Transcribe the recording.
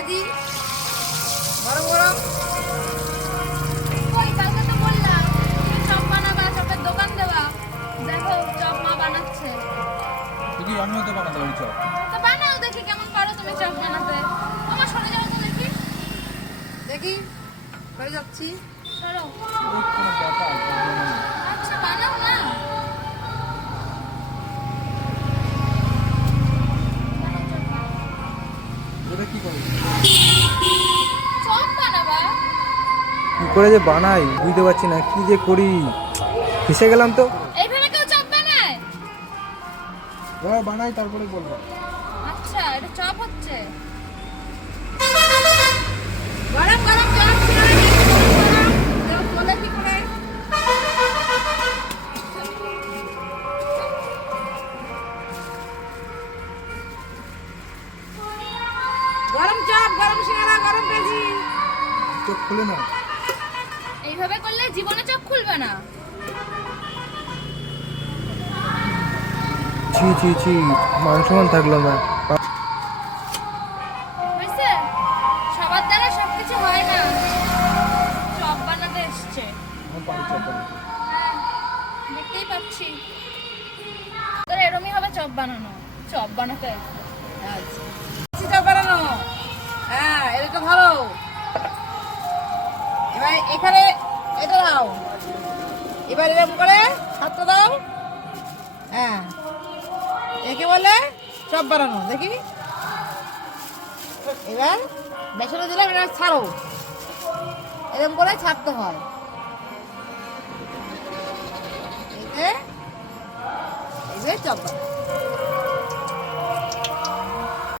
পেঁয়াজি গরম গরম। কই কালকে তো বললাম তুমি চপ বানাবা, চপের দোকান দেবা। দেখো চপ মা বানাচ্ছে। তুই আমিও তো বানাতে পারি চপ। তো বানাও, দেখি কেমন পারো তুমি চপ বানাতে। আমার সরে যাও তো দেখি। দেখি করে যাচ্ছি। সরো। ওই কোনো ব্যাপার আচ্ছা বানাও না। এটা কি করবি? চপ বানাবা? কি করে যে বানাই বুঝতে পারছি না, কি যে করি, ফেসে গেলাম তো। এইভাবে কেউ চপ বানায়? এবার বানাই তারপরে বলবো। আচ্ছা এটা চপ হচ্ছে। গরম গরম চপ ছিঁড়ে গরম বলে কি করে। গরম চপ, গরম সিঙ্গারা, গরম পেঁয়াজি। চোখ খুলে না। এইভাবে করলে জীবনে চপ খুলবে না। ছি ছি ছি, মান সম্মান থাকলো না। হয়েছে? সবার দ্বারা সবকিছু হয় না। চপ বানাতে এসছে। আমার বাড়ি চপ বানাতে। হ্যাঁ, দেখতেই পাচ্ছি। তোর এরমই হবে চপ বানানো। চপ বানাতে আসছে। আচ্ছা চপ বানানো। হ্যাঁ এটা তো ভালো। এবার এখানে এটা দাও, এবার এরকম করে হাতটা দাও। হ্যাঁ একে বলে চপ বানানো। দেখি এবার বেসনে দিলাম, এটা ছাড়ো, এরকম করে ছাড়তে হয়। এই যে চপ বানানো।